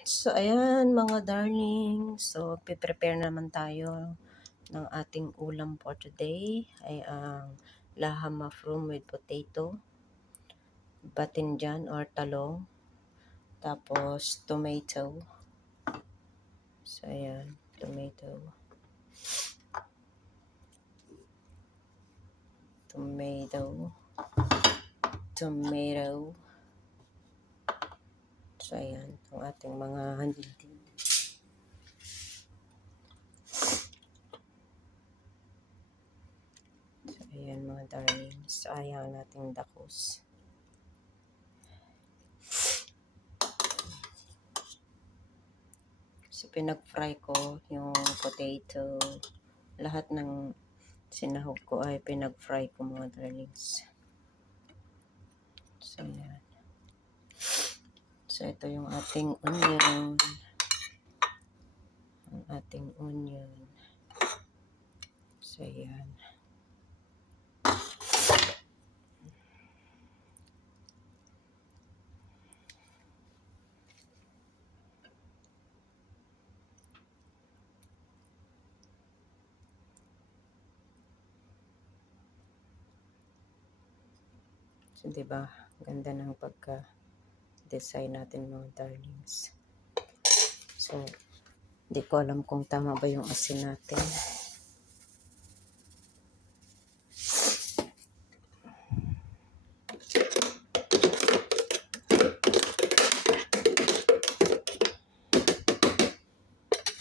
So, ayan mga darling. So, prepare naman tayo ng ating ulam for today. Ay ang laham mushroom with potato, batinjan or talong, tapos tomato. So, ayan, tomato. So, ayan, ang ating mga handin. So, ayan mga darling. Sayang nating dakos. So, pinag-fry ko yung potato. Lahat ng sinahog ko ay pinag-fry ko mga darlings. So, ayan. So, ito yung ating onion. Ang ating onion. So, ayan. So, diba? Ganda ng pagka-design natin mga darlings. So, hindi ko alam kung tama ba yung asin natin.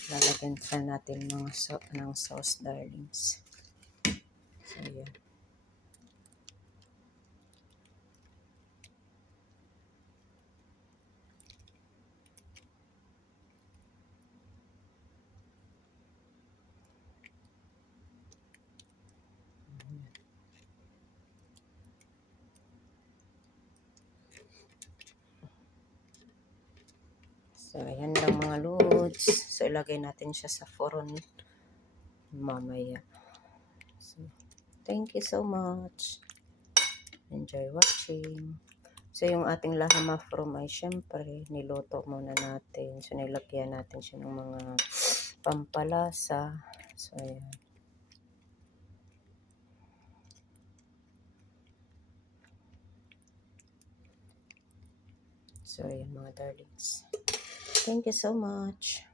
Lalagyan pa natin ng sauce darlings. So, ayan. So, ayan lang mga loads. So, ilagay natin siya sa foron mamaya. So, thank you so much. Enjoy watching. So, yung ating laham mushroom ay syempre, niluto muna natin. So, nilagyan natin siya ng mga pampalasa. So, ayan. So, ayan mga darlings. Thank you so much.